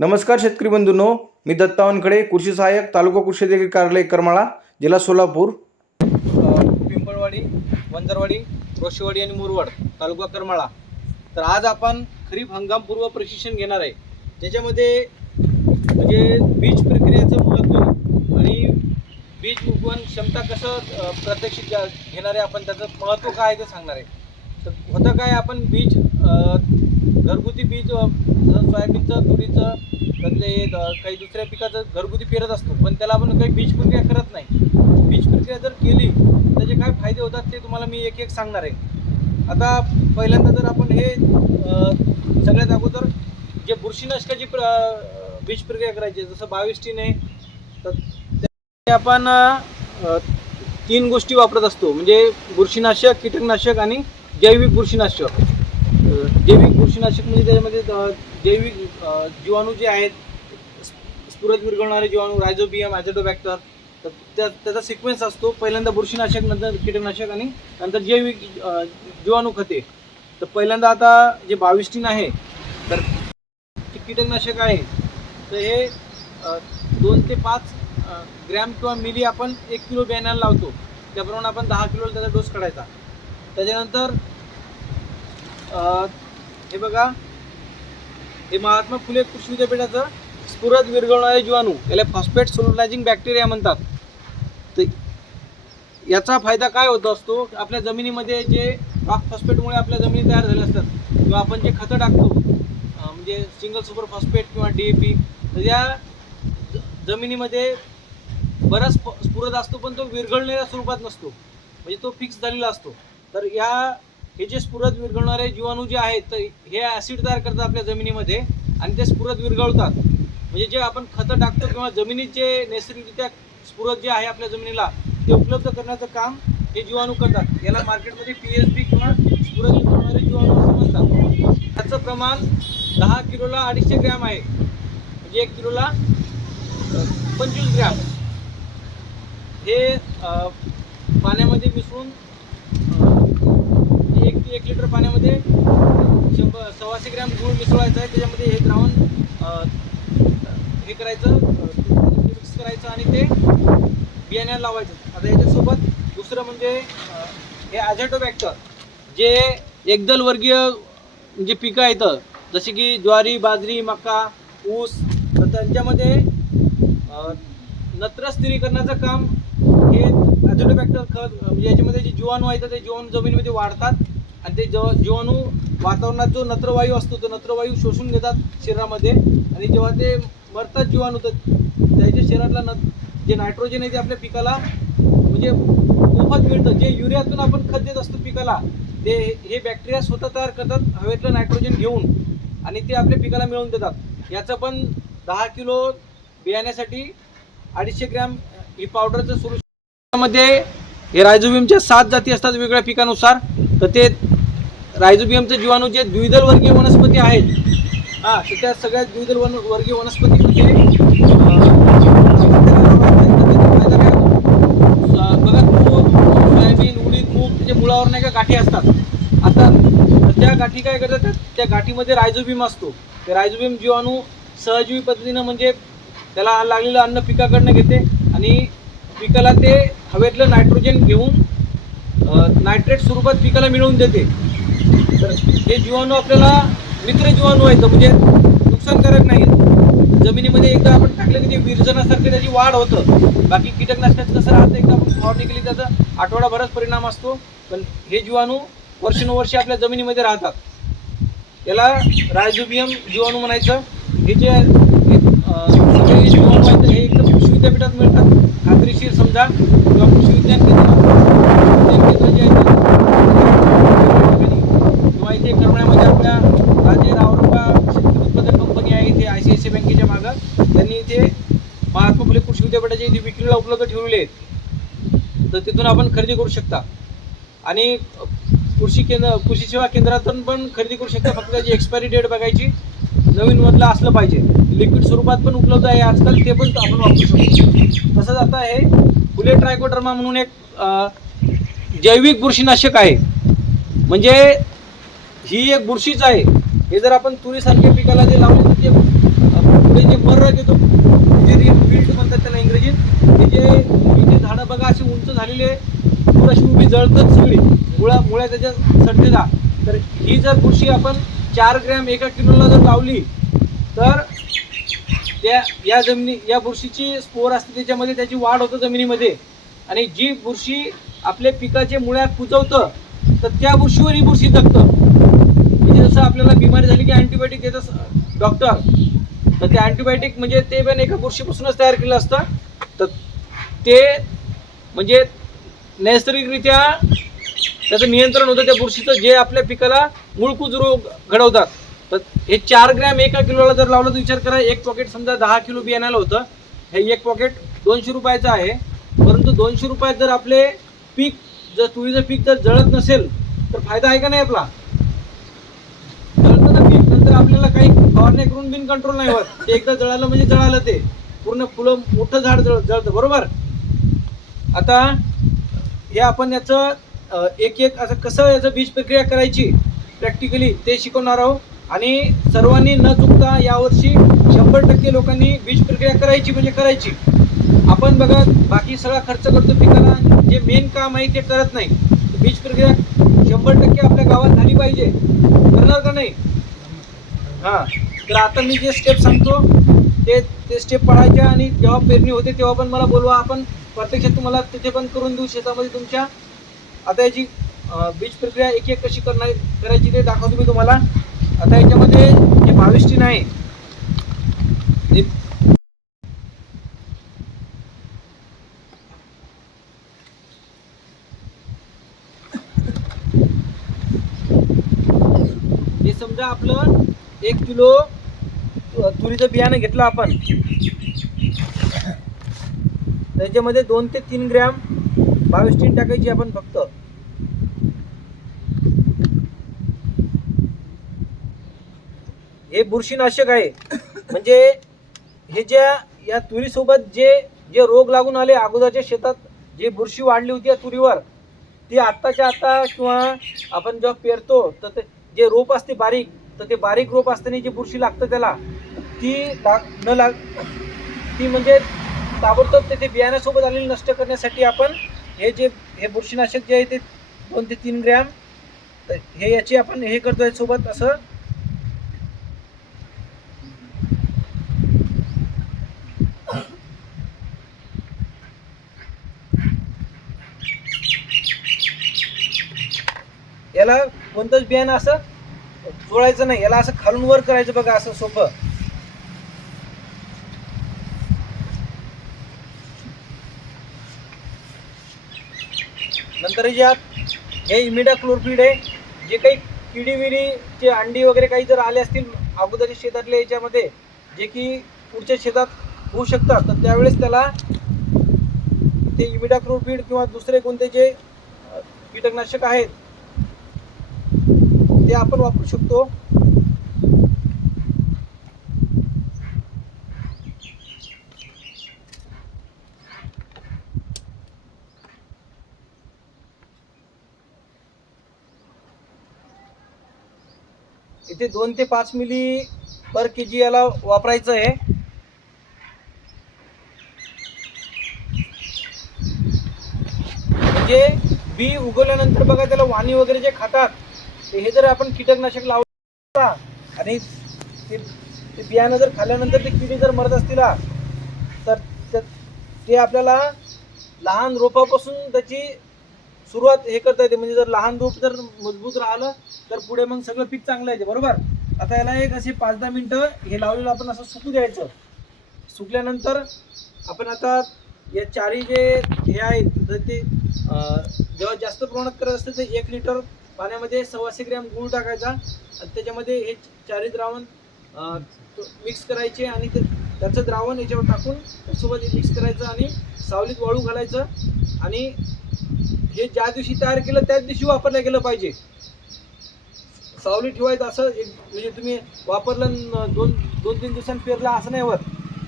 नमस्कार शेतकरी बंधूंनो मी दत्तावनकडे कृषी सहाय्यक तालुका कृषी अधिकारी कार्यालय करमाळा जिल्हा सोलापूर. पिंपळवाडी वंजरवाडी रोशीवाडी आणि मुरवाड तालुका करमाळा. तर आज आपण खरीप हंगामपूर्व प्रशिक्षण घेणार आहे. ज्याच्यामध्ये म्हणजे बीज प्रक्रियेचं महत्त्व आणि बीज उगवण क्षमता कसं प्रत्यक्षित घेणार आहे आपण त्याचं महत्त्व काय आहे ते सांगणार आहे. तर होतं काय आपण बीज घरगुती बीज सोयाबीनचं तुरीचं त्यातले काही दुसऱ्या पिकाचं घरगुती पेरत असतो. पण त्याला आपण काही बीज प्रक्रिया करत नाही. बीज प्रक्रिया जर केली त्याचे काय फायदे होतात ते तुम्हाला मी एक एक सांगणार आहे. आता पहिल्यांदा जर आपण हे सगळ्यात अगोदर जे बुरशीनाशकाची प्र बीज प्रक्रिया करायची आहे, जसं बावीस टीन आहे तर आपण तीन गोष्टी वापरत असतो. म्हणजे बुरशीनाशक कीटकनाशक आणि जैविक बुरशीनाशक. जैविक बुरशीनाशक म्हणजे त्याच्यामध्ये जैविक जीवाणू जे आहेत स्फुरत विरघळणारे जीवाणू रायझोबियम ॲझोडोबॅक्टर तर त्या त्याचा सिक्वेन्स असतो. पहिल्यांदा बुरशीनाशक नंतर कीटकनाशक आणि नंतर जैविक जीवाणू खते. तर पहिल्यांदा आता जे बावीस टीन आहे तर जे कीटकनाशक आहे तर हे दोन ते पाच ग्रॅम किंवा मिली आपण एक किलो बियाण्याला लावतो. त्याप्रमाणे आपण दहा किलो त्याचा डोस काढायचा. त्याच्यानंतर हे बघा. हे महात्मा फुले कृषी विद्यापीठाचं स्फुरत विरघळणारे जीवाणू याला फॉस्फेट सोलोनायझिंग बॅक्टेरिया म्हणतात. तर याचा फायदा काय होत असतो? आपल्या जमिनीमध्ये जे रॉक फॉस्फेटमुळे आपल्या जमिनी तयार झाल्या असतात किंवा आपण जे खतं टाकतो म्हणजे सिंगल सुपर फॉस्फेट किंवा डी ए पी तर या ज- जमिनीमध्ये बराच स्फुरत असतो पण तो विरघळलेल्या स्वरूपात नसतो. म्हणजे तो फिक्स झालेला असतो. तर या हे जे स्फुरद विरघळणारे जीवाणू जे आहेत तर हे ॲसिड तयार करतात आपल्या जमिनीमध्ये आणि ते स्फुरद विरघळतात. म्हणजे जे आपण खतं टाकतो किंवा जमिनीत जे नैसर्गिकरित्या स्फुरद जे आहे आपल्या जमिनीला ते उपलब्ध करण्याचं काम हे जीवाणू करतात. याला मार्केटमध्ये पी एच बी किंवा स्फुरद विरघळणारे जीवाणू असं म्हणतात. त्याचं प्रमाण दहा किलोला अडीचशे ग्रॅम आहे. म्हणजे एक किलोला पंचवीस ग्रॅम. हे पाण्यामध्ये मिसळून अ, एक लिटर पाण्यामध्ये शंभर सव्वाशे ग्रॅम गूळ मिसळायचं आहे. त्याच्यामध्ये हे द्रावण हे करायचं मिक्स करायचं आणि ते बियाण्याला लावायचं. आता याच्यासोबत दुसरं म्हणजे हे ॲझॅटोबॅक्टर जे एकदल वर्गीय जे पिकं आहेत जसे की ज्वारी बाजरी मका ऊस तर त्यांच्यामध्ये नत्र स्थिरीकरणाचं काम हे ॲझोटोबॅक्टर खत म्हणजे याच्यामध्ये जे जीवाणू आहेत ते जीवाणू जमिनीमध्ये वाढतात. आणि ते जेव्हा जीवाणू वातावरणात जो नत्रवायू असतो तो नत्रवायू शोषून घेतात शरीरामध्ये. आणि जेव्हा ते मरतात जीवाणू तर त्याच्या शरीरातला न जे नायट्रोजन आहे ते आपल्या पिकाला म्हणजे मोफत मिळतं. जे युरियातून आपण खत देत असतो पिकाला ते हे बॅक्टेरिया स्वतः तयार करतात हवेतलं नायट्रोजन घेऊन. आणि ते आपल्या पिकाला मिळवून देतात. याचं पण दहा किलो बियाण्यासाठी अडीचशे ग्रॅम ही पावडरचं सोल्युशनमध्ये हे रायझोबियमच्या सात जाती असतात वेगवेगळ्या पिकानुसार. तर ते रायझोबियमचे जीवाणू जे द्विदल वर्गीय वनस्पती आहेत. हा तर त्या सगळ्या द्विदल वन वर्गीय वनस्पतीमध्ये म्हणजे बघा तूर सोयाबीन उडीद मूग त्याच्या मुळावर नाही का गाठी असतात. आता त्या गाठी काय करतात त्या- त्या गाठीमध्ये रायझोबियम असतो. ते रायझोबियम जीवाणू सहजीवी पद्धतीनं म्हणजे त्याला लागलेलं अन्न पिकाकडनं घेते आणि पिकाला ते हवेतलं नायट्रोजन घेऊन नायट्रेट स्वरूपात पिकाला मिळवून देते. तर हे जीवाणू आपल्याला मित्र जीवाणू आहेत म्हणजे नुकसानकारक नाही जमिनीमध्ये एकदा आपण टाकलं की ते विरजनासारखं त्याची वाढ होतं. बाकी कीटकनाशकाचं कसं राहतं एकदा आपण फवारणी केली त्याचा आठवडाभरच परिणाम असतो. पण हे जीवाणू वर्षानुवर्षे आपल्या जमिनीमध्ये राहतात. याला रायझोबियम जीवाणू म्हणायचं. हे जे हे, सगळे जीवाणू आहेत हे एकदम कृषी विद्यापीठात मिळतात. खात्रीशीर समजा किंवा कृषी विद्यापीठ विज्ञान केंद्र जे आहे किंवा इथे करमाळ्यामध्ये आपल्या राजे रावरंबा शेतकरी उत्पादन कंपनी आहे इथे आय सी आय सी बँकेच्या मागं त्यांनी इथे महात्मा फुले कृषी विद्यापीठाच्या इथे विक्रीला उपलब्ध ठेवलेले आहेत तर तिथून आपण खरेदी करू शकता. आणि कृषी केंद्र कृषी सेवा केंद्रातून पण खरेदी करू शकता. फक्त त्याची एक्सपायरी डेट बघायची नवीन मधलं असलं पाहिजे. लिक्विड स्वरूपात पण उपलब्ध आहे आजकाल ते पण आपण वापरू शकतो. तसंच आता हे बुलेट ट्रायकोडर्मा म्हणून एक जैविक बुरशीनाशक आहे. म्हणजे ही एक बुरशीच आहे. हे जर आपण तुरीसारख्या पिकाला जे लावले तर ते जे खुराक घेतो जे बिल्ट म्हणतात त्याला इंग्रजीत. जे हे झाडं बघा अशी उंच झालेली आहे. पूर अशी उभी जळतच सगळी. मुळा मुळ्या त्याच्या सडतेला तर ही जर बुरशी आपण चार ग्रॅम एका किलोला जर लावली तर त्या या जमिनी या बुरशीची स्पोर असते त्याच्यामध्ये त्याची वाढ होतं जमिनीमध्ये. आणि जी बुरशी आपल्या पिकाच्या मुळ्यात कुजवतं तर त्या बुरशीवर ही बुरशी जगतं. म्हणजे जसं आपल्याला बिमारी झाली की अँटीबायोटिक देतं डॉक्टर तर ते अँटीबायोटिक म्हणजे ते पण एका बुरशीपासूनच तयार केलं असतं. तर ते म्हणजे नैसर्गिकरित्या त्याचं नियंत्रण होतं त्या बुरशीचं जे आपल्या पिकाला मूळकूज रोग घडवतात. तर हे चार ग्रॅम एका किलोला जर लावलं तर विचार करा एक पॉकेट समजा दहा किलो बियाण्याला होतं. हे एक पॉकेट दोनशे रुपयाचं आहे. परंतु दोनशे रुपयात जर आपले पीक जर तुरीचं पीक जर जळत नसेल तर फायदा आहे का नाही आपला? जळतं ना पीक नंतर आपल्याला काही फवारणी करून बिन कंट्रोल नाही होत. ते एकदा जळालं म्हणजे जळालं ते. पूर्ण फुलं मोठं झाड जळ जळतं बरोबर? आता हे आपण याचं एक एक असं कसं याचं बीज प्रक्रिया करायची प्रॅक्टिकली ते शिकवणार आहोत. आणि सर्वांनी न चुकता यावर्षी शंभर टक्के लोकांनी बीज प्रक्रिया करायची म्हणजे करायची. आपण बघा बाकी सगळा खर्च करतो पिकाला जे मेन काम आहे ते करत नाही. बीज प्रक्रिया शंभर टक्के आपल्या गावात झाली पाहिजे. करणार का नाही? हां. तर आता मी जे स्टेप सांगतो ते ते स्टेप पाळायच्या आणि जेव्हा पेरणी होते तेव्हा पण मला बोलवा आपण प्रत्यक्षात तुम्हाला तिथे पण करून देऊ शेतामध्ये तुमच्या. आता याची बीज प्रक्रिया एक एक कशी करणार करायची ते दाखवतो मी तुम्हाला. आता याच्यामध्ये जे भाविष्टीन आहे हे समजा आपलं एक किलो तुरीचं बियाणं घेतलं आपण. त्याच्यामध्ये दोन ते तीन ग्रॅम बायोस्टीन टाकायची आपण फक्त. हे बुरशीनाशक आहे. म्हणजे हे ज्या या तुरीसोबत जे जे रोग लागून आले अगोदरच्या शेतात जे बुरशी वाढली होती या तुरीवर ती आत्ताच्या आत्ता किंवा आपण जेव्हा पेरतो तर ते जे रोप असते बारीक तर ते बारीक रोप असताना जी बुरशी लागतं त्याला ती ला- न लाग ती म्हणजे ताबडतोब तेथे बियाण्यासोबत आलेले नष्ट करण्यासाठी आपण हे जे हे बुरशीनाशक जे आहे ते दोन ते तीन ग्रॅम हे याची आपण हे करतोय सोबत असं. याला कोणतंच बियाणं असं जोडायचं नाही. याला असं खालून वर करायचं बघा असं सोपं. दर्जात हे इमिडा क्लोरफीड आहे जे काही किडीविडीचे अंडी वगैरे काही जर आले असतील अगोदरच्या शेतातल्या याच्यामध्ये जे की पुढच्या शेतात होऊ शकतात तर त्यावेळेस त्याला ते इमिडा क्लोरफीड किंवा दुसरे कोणते जे कीटकनाशक आहेत ते आपण वापरू शकतो. इथे दोन ते पाच मिली पर के जी याला वापरायचं आहे. म्हणजे बी उगवल्यानंतर बघा त्याला वाणी वगैरे जे खातात ते हे जर आपण कीटकनाशक लावलं आणि ते ते बियाणं जर खाल्ल्यानंतर ते किडी जर मरत असतील तर ते आपल्याला लहान रोपापासून त्याची सुरुवात हे करता येते. म्हणजे जर लहान रोप जर मजबूत राहिलं तर पुढे मग सगळं पीक चांगलं येते. बरोबर? आता याला एक असे पाच दहा मिनटं हे लावलेलं आपण असं सुकू द्यायचं. सुकल्यानंतर आपण आता या चारी जे हे आहेत तर ते जेव्हा जास्त प्रमाणात करत असतं ते एक लिटर पाण्यामध्ये सव्वाशे ग्रॅम गूळ टाकायचा. आणि त्याच्यामध्ये हे चारी द्रावण मिक्स करायचे आणि ते त्याचं द्रावण याच्यावर टाकून त्यासोबत हे मिक्स करायचं आणि सावलीत वाळू घालायचं. आणि हे ज्या दिवशी तयार केलं त्याच दिवशी वापरलं गेलं पाहिजे. सावली ठेवायचं असं एक म्हणजे तुम्ही वापरलं दोन दोन तीन दिवसांनी पेरलं असं नाही होत.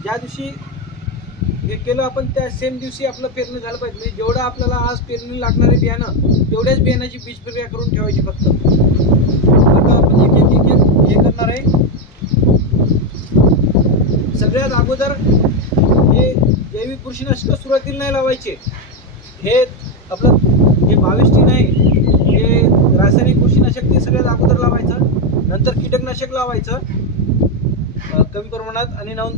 ज्या दिवशी हे केलं आपण त्या सेम दिवशी आपलं पेरणी झालं पाहिजे. म्हणजे जेवढं आपल्याला आज पेरणी लागणारे बियाणं तेवढ्याच बियाण्याची बीज प्रक्रिया करून ठेवायची फक्त. आता आपण एक एक एक एक हे करणार आहे. सगळ्यात अगोदर हे जैविक बुरशीनाशक सुरुवातीला नाही लावायचे. हे आपलं जे बावीस टीन आहे हे रासायनिक बुरशीनाशक ते सगळ्यात अगोदर लावायचं नंतर कीटकनाशक लावायचं कमी प्रमाणात आणि नऊ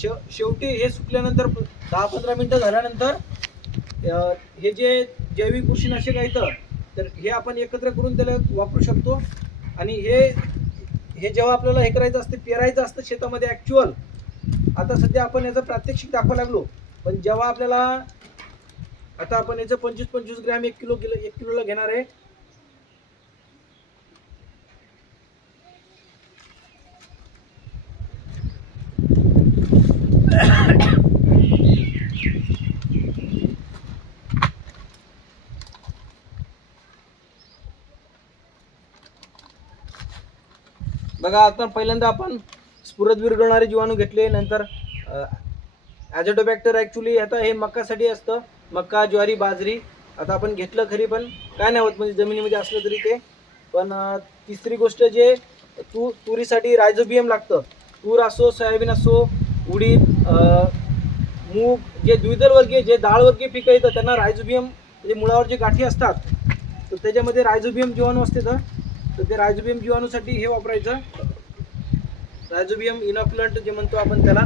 शेव शेवटी हे सुकल्यानंतर दहा पंधरा मिनटं झाल्यानंतर हे जे जैविक बुरशीनाशक आहेत तर हे आपण एकत्र करून त्याला वापरू शकतो. आणि हे हे जेव्हा आपल्याला हे करायचं असतं पेरायचं असतं शेतामध्ये ॲक्च्युअल आता सध्या आपण याचं प्रात्यक्षिक दाखवा लागलो. पण जेव्हा आपल्याला आता आपण याचं पंचवीस पंचवीस ग्रॅम एक किलो किलो एक किलोला घेणार आहे. बघा आता पहिल्यांदा आपण स्फुरद विरघळणारे जीवाणू घेतले नंतर ॲजोटोबॅक्टर ॲक्च्युली आता हे मक्कासाठी असतं. मक्का ज्वारी बाजरी. आता आपण घेतलं खरी पण. काय नाही होत म्हणजे जमिनीमध्ये असलं तरी ते. पण तिसरी गोष्ट जे तू तुरीसाठी रायझोबियम लागतं. तूर असो सोयाबीन असो उडीद मूग जे द्विदल वर्गीय जे डाळवर्गीय पिकं येतं त्यांना रायझोबियम म्हणजे मुळावर जे गाठी असतात तर त्याच्यामध्ये रायझोबियम जीवाणू असते तर. तर ते रायझोबियम जीवाणूसाठी हे वापरायचं. रायझोबियम इनॉक्युलंट जे म्हणतो आपण त्याला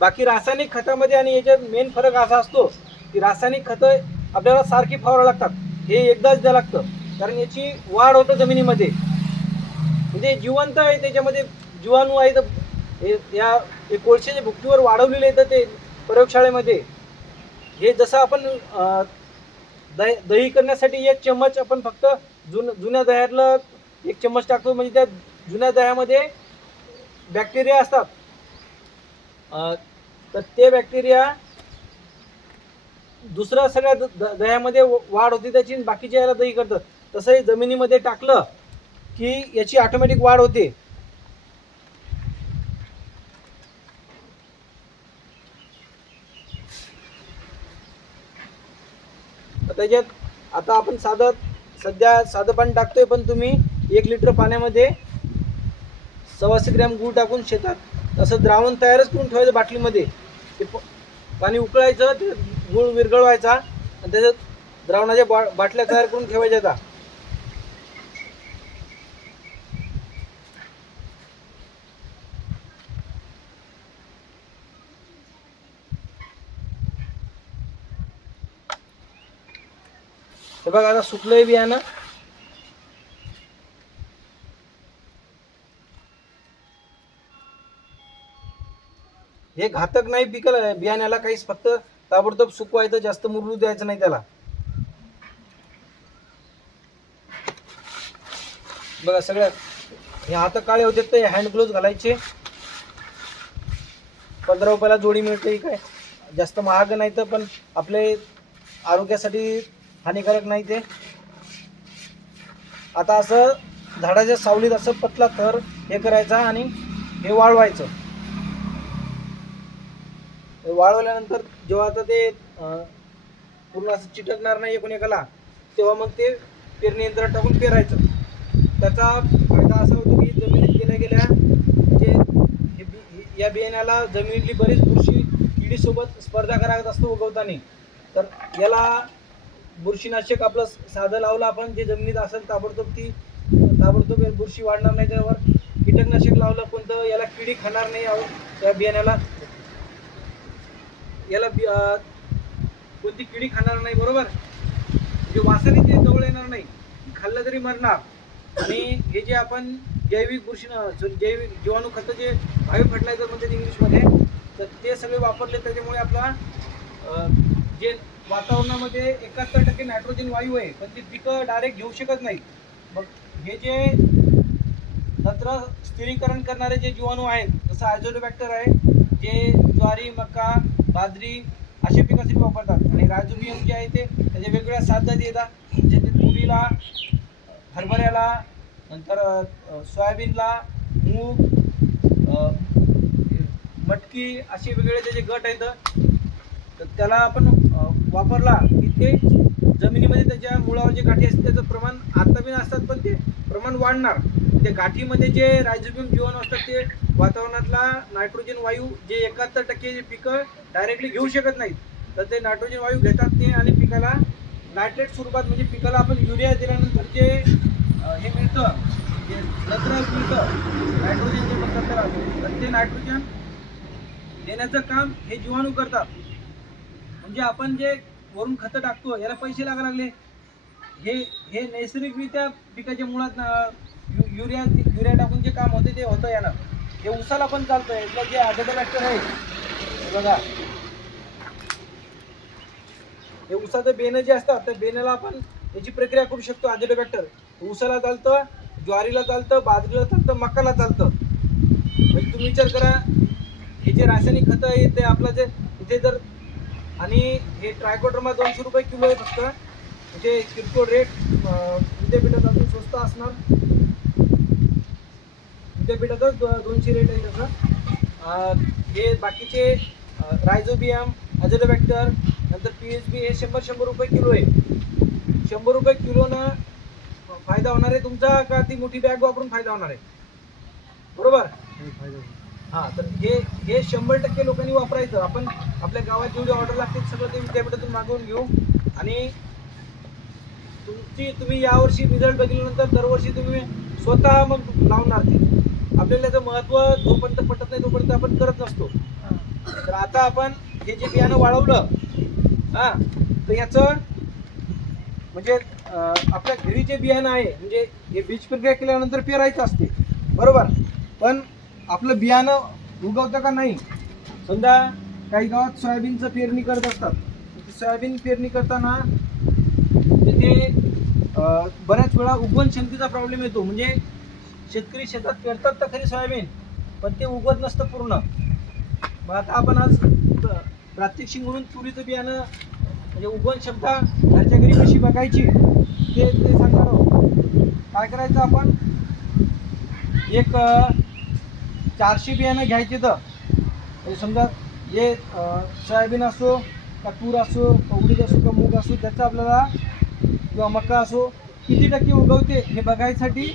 बाकी रासायनिक खतामध्ये आणि याच्यात मेन फरक असा असतो की रासायनिक खतं आपल्याला सारखी फवारा लागतात. हे एकदाच द्यावं लागतं. कारण याची वाढ होतं जमिनीमध्ये. म्हणजे जिवंत आहे त्याच्यामध्ये जीवाणू आहेत हे या कोळशाच्या भुकटीवर वाढवलेले येतं ते प्रयोगशाळेमध्ये. हे जसं आपण दही दही करण्यासाठी एक चम्मच आपण फक्त जुन जुन्या दह्यातलं एक चम्मच टाकतो. म्हणजे त्या जुन्या दह्यामध्ये बॅक्टेरिया असतात. तर ते बॅक्टेरिया दुसऱ्या सगळ्या दह्यामध्ये वाढ होती त्याची बाकीच्या याला दही करतात. तसंही जमिनीमध्ये टाकलं की याची ऑटोमॅटिक वाढ होते. त्याच्यात आता आपण साधं सध्या साधं पाणी टाकतोय पण तुम्ही एक लिटर पाण्यामध्ये सव्वाशे ग्रॅम गूळ टाकून शेतात असं द्रावण तयारच करून ठेवायचं बाटलीमध्ये. ते पाणी उकळायचं ते गूळ विरघळवायचा आणि त्याच्यात द्रावणाच्या बा बाटल्या तयार करून ठेवायच्या आता. बघा आता सुकलंय बियाणं. हे घातक नाही पिकाला बियाण्याला काहीच फक्त ताबडतोब सुकवायचं जास्त मुरलू द्यायचं नाही त्याला. बघा सगळ्यात हे हात काळे होते ते हँड ग्लोव्ह घालायचे. पंधरा रुपयाला जोडी मिळते काय? जास्त महाग नाही तर पण आपले आरोग्यासाठी हानिकारक नाही ते. आता असं झाडाच्या सावलीत असं पतला थर हे करायचा आणि हे वाळवायचं. वाळवल्यानंतर जेव्हा आता ते पूर्ण असं चिटकणार नाही एकूण एकाला तेव्हा मग ते पेरणी यंत्रात टाकून पेरायचं. त्याचा फायदा असा होतो की जमिनीत गेल्या गेल्या म्हणजे हे बी या बियाण्याला जमिनीतली बरीच बुरशी किडीसोबत स्पर्धा करावत असतो उगवताना. तर याला बुरशीनाशक आपलं साधं लावलं आपण जे जमिनीत असेल ताबडतोब ती ताबडतोब बुरशी वाढणार नाही त्यावर कीटकनाशक लावलं कोणतं याला किडी खाणार नाही या त्या बियाण्याला. याला कोणती किडी खाणार नाही बरोबर? म्हणजे वासाने ते जवळ येणार नाही. खाल्लं तरी मरणार. आणि हे जे आपण जैविक बुरशी जैविक जीवाणू खतं जे बायो फर्टिलायझर म्हणतात इंग्लिशमध्ये तर ते सगळे वापरले त्याच्यामुळे आपला जे वातावरणामध्ये एकाहत्तर टक्के नायट्रोजन वायू आहे पण ती पिकं डायरेक्ट घेऊ शकत नाही. मग हे जे नत्र स्थिरीकरण करणारे जे जीवाणू आहेत जसं आयझोडोबॅक्टर आहे जे ज्वारी मका बाजरी असे पिकासाठी वापरतात. आणि रायझोबियम जे आहे ते त्याच्या वेगवेगळ्या सात जाती येतात. म्हणजे ते तुरीला हरभऱ्याला नंतर सोयाबीनला मूग मटकी असे वेगवेगळे त्याचे गट आहेत. तर त्याला आपण वापरला की ते जमिनीमध्ये त्याच्या मुळावर जे गाठी असते त्याचं प्रमाण आता बी असतात पण ते प्रमाण वाढणार. ते गाठीमध्ये जे रायझोबियम जीवन असतात ते वातावरणातला नायट्रोजन वायू जे एकाहत्तर टक्के जे पिकं डायरेक्टली घेऊ शकत नाहीत तर ते नायट्रोजन वायू घेतात ते आणि पिकाला नायट्रेट स्वरूपात म्हणजे पिकाला आपण युरिया दिल्यानंतर जे हे मिळतं जे नत्र मिळतं नायट्रोजन जे म्हणतात त्याला तर ते नायट्रोजन देण्याचं काम हे जीवाणू करतात. म्हणजे आपण जे वरून खतं टाकतो याला पैसे लागायला लागले. हे हे नैसर्गिकरित्या पिकाच्या मुळात यु- युरिया युरिया टाकून जे काम होते ते होतं यानं. हे उसाला पण चालतं यातलं जे आगोदर बॅक्टर आहे बघा. हे उसाचं बेनं जे असतात त्या बेनाला आपण याची प्रक्रिया करू शकतो आजेडो बॅक्टर उसाला चालतं ज्वारीला चालतं बाजरीला चालतं मकाला चालतं. म्हणजे तुम्ही विचार करा हे जे रासायनिक खतं आहे ते आपलं जे इथे जर आणि हे ट्रायकोड्रमा दोनशे रुपये किलो आहे फक्त. इथे किरकोळ रेट विद्यापीठात अजून स्वस्त असणार. विद्यापीठातच दोनशे रेट आहे त्याचं. हे बाकीचे रायझोबियम अजोडोबॅक्टर नंतर पी एच बी हे शंभर शंभर रुपये किलो आहे. शंभर रुपये किलोनं फायदा होणार आहे तुमचा का ती मोठी बॅग वापरून फायदा होणार आहे? बरोबर? हा तर हे हे शंभर टक्के लोकांनी वापरायचं. आपण आपल्या गावात जेवढी ऑर्डर लागते सगळं ते विद्यापीठातून मागवून घेऊ. आणि तुमची तुम्ही यावर्षी रिझल्ट बघितल्यानंतर दरवर्षी तुम्ही स्वतः मग लावणार ते. आपल्याला त्याचं महत्त्व जोपर्यंत पटत नाही तोपर्यंत आपण करत नसतो. तर आता आपण हे जे बियाणं वाळवलं हा तर याचं म्हणजे आपल्या घरी जे बियाणं आहे म्हणजे हे बीज प्रक्रिया केल्यानंतर पेरायचं असते. बरोबर? पण आपलं बियाणं उगवतं का नाही? समजा काही गावात सोयाबीनचं पेरणी करत असतात. सोयाबीन पेरणी करताना तिथे बऱ्याच वेळा उगवण क्षमतेचा प्रॉब्लेम येतो. म्हणजे शेतकरी शेतात पेरतात तर खरी सोयाबीन पण ते उगवत नसतं पूर्ण. मग आता आपण आज प्रात्यक्षिक म्हणून तुरीचं बियाणं म्हणजे उगवण क्षमता घरच्या घरी कशी बघायची ते ते सांगणार आहोत. काय करायचं आपण? एक चारशे बियाणं घ्यायचे तर. म्हणजे समजा जे सोयाबीन असो का तूर असो का उडीद असो का मूग असो त्याचा आपल्याला किंवा मका असो किती टक्के उगवते हे बघायसाठी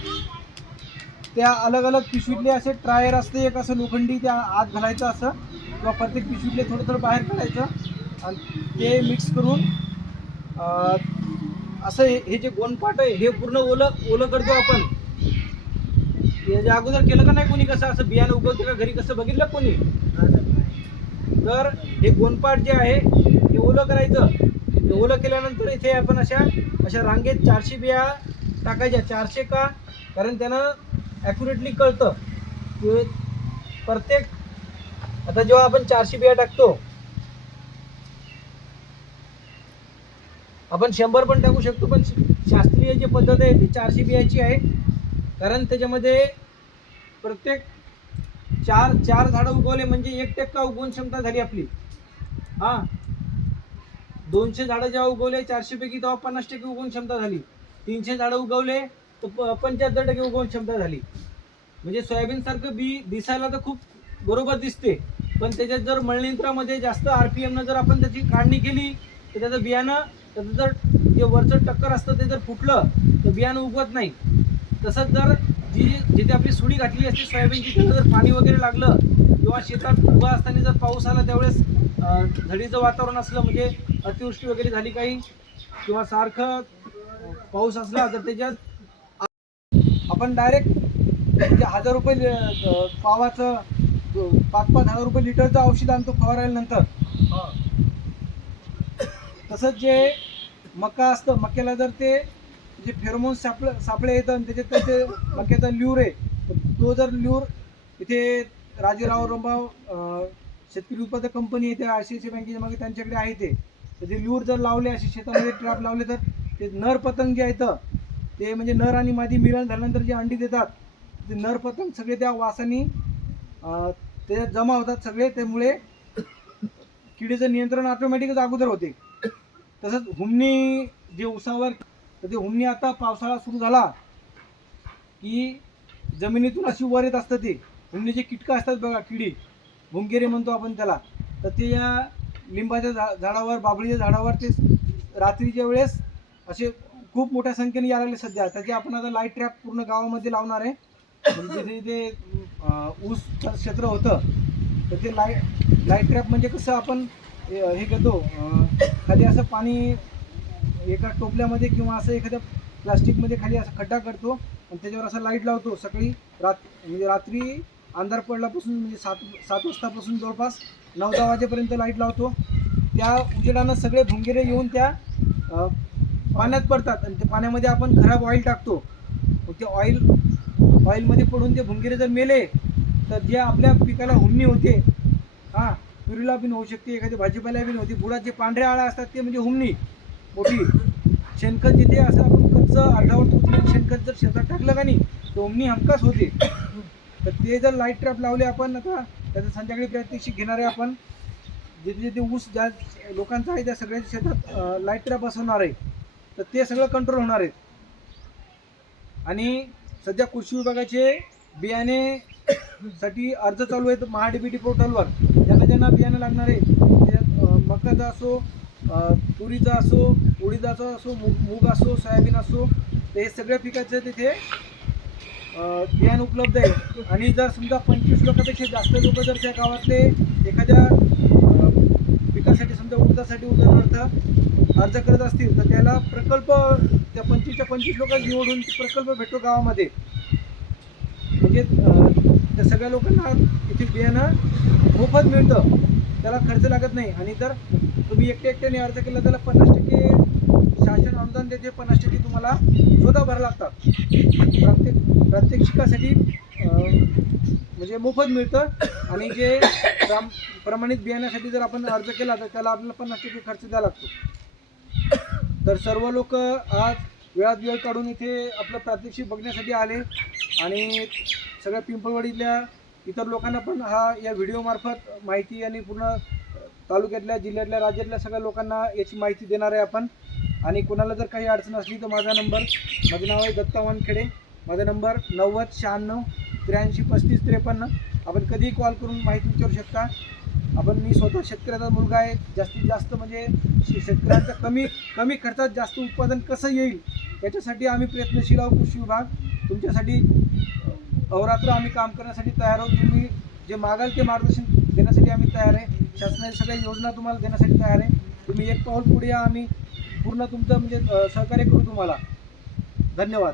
त्या अलग अलग पिशवीतले असे ट्रायर असते एक असं लोखंडी त्या आत घालायचं असं किंवा प्रत्येक पिशवीतले थोडं थोडं बाहेर काढायचं आणि ते मिक्स करून असं हे हे जे गोणपाट आहे हे पूर्ण ओलं ओलं करतो आपण. याच्या अगोदर केलं का नाही कोणी कसं असं बियाणं उगवते का घरी कसं बघितलं कोणी? तर हे गोनपाट जे आहे हे ओलं करायचं. ओलं केल्यानंतर इथे आपण अशा अशा रांगेत चारशे बिया टाकायच्या. चारशे का? कारण त्यानं ॲक्युरेटली कळतं. की प्रत्येक आता जेव्हा आपण चारशे बिया टाकतो आपण शंभर पण टाकू शकतो पण शास्त्रीय जी पद्धत आहे ती चारशे बियाची आहे. कारण त्याच्यामध्ये प्रत्येक चार चार झाडं उगवले म्हणजे एक टक्का उगवण क्षमता झाली आपली. हा. दोनशे झाडं जेव्हा उगवले चारशे पैकी तेव्हा पन्नास टक्के उगवण क्षमता झाली. तीनशे झाडं उगवले तर प- पंच्याहत्तर टक्के उगवण क्षमता झाली. म्हणजे सोयाबीन सारखं बी दिसायला तर खूप बरोबर दिसते. पण त्याच्यात जर मळणीयंत्रामध्ये जास्त आर पी एमनं जर आपण त्याची काढणी केली तर त्याचं बियाणं त्याचं जर जे वरचं टक्कर असतं ते जर फुटलं तर बियाणं उगवत नाही. तसंच जर जी जिथे आपली सुडी घातली असते सोयाबीनची तिथं जर पाणी वगैरे लागलं किंवा शेतात उभा असताना जर पाऊस आला त्यावेळेस झडीचं वातावरण असलं म्हणजे अतिवृष्टी वगैरे झाली काही किंवा सारखं पाऊस असला तर त्याच्यात आपण डायरेक्ट म्हणजे हजार रुपये पावाचं पाच पाच हजार रुपये लिटरचं औषध आणतो फवारायला तसंच जे मका असतं मक्याला जर ते जे फेरोमोन सापळ सापळे येतं आणि त्याच्यात त्याचे मक्याचा ल्यूर आहे तो जर ल्यूर इथे राजेराव रंबाव अं, शेतकरी उत्पादक कंपनी आहे त्या आय सी आय सी बँकेच्या मागे त्यांच्याकडे आहे ते. तर ते ल्यूर जर लावले असे शेतामध्ये ट्रॅप लावले तर ते नर पतंग जे आहेत ते म्हणजे नर आणि मादी मिलन झाल्यानंतर जे अंडी देतात ते नर पतंग सगळे त्या वासानी ते जमा होतात सगळे त्यामुळे किडीचं नियंत्रण ऑटोमॅटिकच अगोदर होते. तसंच हुमणी जे उसावर तर ते हुमणी आता पावसाळा सुरू झाला की जमिनीतून अशी वर येत असतं ते. हुमणीचे कीटकं असतात बघा किडी भुंगेरे म्हणतो आपण त्याला तर ते या लिंबाच्या झा झाडावर बाबळीच्या झाडावर ते रात्रीच्या वेळेस असे खूप मोठ्या संख्येने यायला लागले सध्या. त्याचे आपण आता लाइट ट्रॅप पूर्ण गावामध्ये लावणार आहे म्हणजे जे ऊस ऊसचं क्षेत्र होतं तर ते लाइट लाइट ट्रॅप म्हणजे कसं आपण हे करतो खाली असं पाणी एका टोपल्यामध्ये किंवा असं एखाद्या प्लास्टिकमध्ये खाली असा खड्डा करतो आणि त्याच्यावर असा लाइट लावतो. सकाळी रात म्हणजे रात्री अंधार पडल्यापासून म्हणजे सात सात वाजतापासून जवळपास नऊ दहा वाजेपर्यंत लाइट लावतो. त्या उजेडानं सगळे भुंगेरे येऊन त्या पाण्यात पडतात आणि त्या पाण्यामध्ये आपण खराब ऑइल टाकतो. मग ते ऑइल ऑइलमध्ये पडून ते भुंगेरे जर मेले तर जे आपल्या पिकाला हुमणी होते हां तुरीला बिन होऊ शकते एखाद्या भाजीपाला बिन होते बुडात जे पांढऱ्या आळ्या असतात ते म्हणजे हुमणी मोठी. शेणखत जिथे असं आपण कच्चं अर्धावट तुटलेलं शेणखत जर शेतात टाकलं का नाही तर हुमणी हमखास होते. तर ते जर लाइट ट्रॅप लावले आपण आता त्याचं संध्याकाळी प्रात्यक्षिक घेणारे आपण. जिथे जिथे ऊस ज्या लोकांचा आहे त्या सगळ्याच्या शेतात लाइट ट्रॅप बसवणार आहे. तर ते सगळं कंट्रोल होणार आहेत आणि सध्या कृषी विभागाचे बियाणे साठी अर्ज चालू आहेत महाडीबीटी पोर्टलवर ज्यांना ज्यांना बियाणं लागणार आहे ते मकाचा असो तुरीचा असो उडीदाचा असो मूग मूग असो सोयाबीन असो तर हे सगळ्या पिकाचं तिथे बियाणं उपलब्ध आहे आणि जर समजा पंचवीस लोकांपेक्षा जास्त लोक जर त्या गावातले एखाद्या पिकासाठी समजा उडदासाठी उदाहरणार्थ अर्ज करत असतील तर त्याला प्रकल्प त्या पंचवीसच्या पंचवीस लोकांना निवडून प्रकल्प भेटतो गावामध्ये. म्हणजे त्या सगळ्या लोकांना इथे बियाणं मोफत मिळतं. त्याला खर्च लागत नाही. आणि जर तुम्ही एकटे एकट्याने अर्ज केला त्याला पन्नास टक्के शासन अनुदान देते पन्नास टक्के तुम्हाला स्वतः भरावं लागतात. प्रत्येक प्रत्येक शिकासाठी म्हणजे मोफत मिळतं. आणि जे प्रमाणित बियाण्यासाठी जर आपण अर्ज केला तर त्याला आपल्याला पन्नास टक्के खर्च द्यावा लागतो. तर सर्व लोक आज वेळात वेळ काढून इथे आपलं प्रात्यक्षिक बघण्यासाठी आले आणि सगळ्या पिंपळवाडीतल्या इतर लोकांना पण हा या व्हिडिओमार्फत माहिती आणि पूर्ण तालुक्यातल्या जिल्ह्यातल्या राज्यातल्या सगळ्या लोकांना याची माहिती देणार आहे आपण. आणि कोणाला जर काही अडचण असली तर माझा नंबर माझं नाव आहे दत्ता वानखेडे. माझा नंबर नव्वद शहाण्णव त्र्याऐंशी पस्तीस त्रेपन्न. आपण कधीही कॉल करून माहिती विचारू शकता. आपण मी स्वतः शेतकऱ्याचा मुलगा आहे. जास्तीत जास्त म्हणजे शे- शेतकऱ्यांचं कमी कमी खर्चात जास्त उत्पादन कसं येईल याच्यासाठी आम्ही प्रयत्नशील आहोत कृषी विभाग. तुमच्यासाठी अहोरात्र आम्ही काम करण्यासाठी तयार आहोत. तुम्ही जे मागाल ते मार्गदर्शन देण्यासाठी आम्ही तयार आहे. शासनाच्या सगळ्या योजना तुम्हाला देण्यासाठी तयार आहे. तुम्ही एक पाऊल पुढे या. आम्ही पूर्ण तुमचं म्हणजे सहकार्य करू तुम्हाला. धन्यवाद.